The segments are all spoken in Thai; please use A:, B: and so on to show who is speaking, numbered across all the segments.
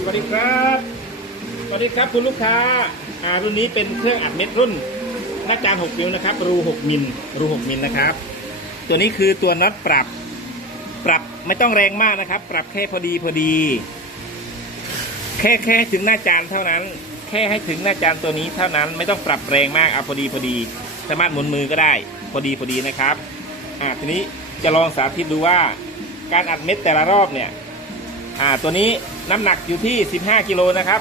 A: สวัสดีครับ สวัสดีครับคุณลูกค้าอ่ารุ่นนี้เป็นเครื่องอัดเม็ดรุ่น หน้าจาน6นิ้วนะครับ รู 6มิล รู 6มิลนะครับ ตัวนี้คือตัวน็อตปรับ ปรับไม่ต้องแรงมากนะครับ ปรับแค่พอดีพอดี แค่แค่ถึงหน้าจานเท่านั้น แค่ให้ถึงหน้าจานตัวนี้เท่านั้น ไม่ต้องปรับแรงมาก เอาพอดีพอดี สามารถหมุนมือก็ได้ พอดีพอดีนะครับ อ่าทีนี้จะลองสาธิตดูว่า การอัดเม็ดแต่ละรอบเนี่ย อ่าตัวนี้น้ำหนักอยู่ที่ 15กิโลนะครับ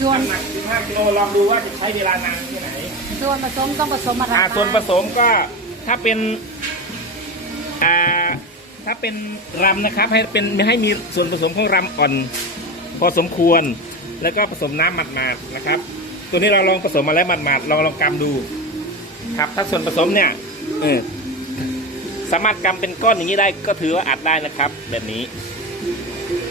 B: ส่วน
A: น้ำหนัก 15กิโลลองดูว่าจะใช้เวลานานแค่ไหน
B: ส่วนผสมต้องผสมอะไร
A: อ่า
B: คะ
A: ส่วนผสมก็ถ้าเป็นอ่าถ้าเป็นรำนะครับ ให้เป็นให้มีส่วนผสมของรำอ่อน พอสมควร แล้วก็ผสมน้ำหมาดๆนะครับ ตัวนี้เราลองผสมมาแล้วหมาดๆลองลองกำดู ครับ ถ้าส่วนผสมเนี่ยเออสามารถกำเป็นก้อนอย่างนี้ได้ก็ถือว่าอัดได้นะครับ แบบนี้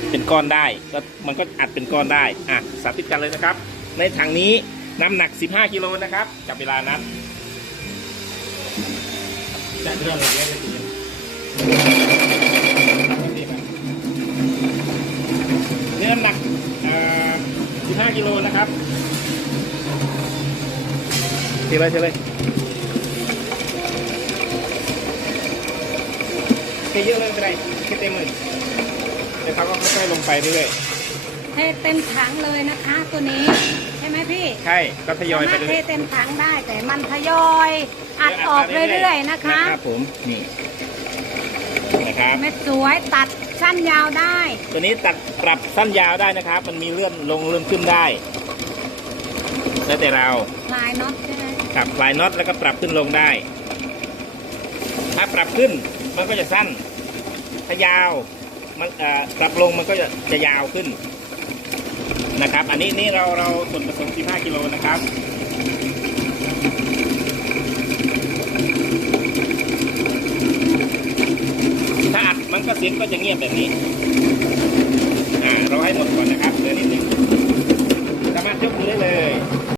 A: เป็นก้อนได้ก็มันก็อัดเป็นก้อนได้อะสาธิตกันเลยนะครับ ในถังนี้น้ำหนัก 15กิโลนะครับจับเวลานับจะเรื่องอะไรเนี่ยนี่น้ำหนักเอ่อ15กิโลนะครับเทเลยเทเลยเทเยอะเลยไม่เป็นไรเทเต็มเลย เดี๋ยวเขาก็ค่อยๆลงไปเรื่อย
B: เทเต็มถังเลยนะคะ ตัวนี้ใช่ไหมพี่
A: ๆใช่ก็ทยอย
B: สา
A: ไป
B: มารถเท
A: เรื่อย
B: เต็มถังได้แต่มันทยอยอัดออกเรื่อยๆนะคะ
A: นะครับผมนี่นะครับ
B: เม็ดสวยตัดสั้นยาวได้
A: ตัวนี้ตัดปรับสั้นยาวได้นะครับ มันมีเลื่อนลงเลื่อนขึ้นได้แล้วแต่เรา
B: ลายน็อตใช่ไหม
A: ขับปลายน็อตแล้วก็ปรับขึ้นลงได้ ถ้าปรับขึ้นมันก็จะสั้น ถ้ายาว มันกลับลงมันก็จะจะยาวขึ้นนะครับ อันนี้นี่เราเราส่วนผสม 15 กิโลนะครับถ้าอัดมันก็เสียงก็จะเงียบแบบนี้อ่าเราให้หมดก่อนนะครับเดี๋ยวนิดนึงสามารถยกมือได้เลย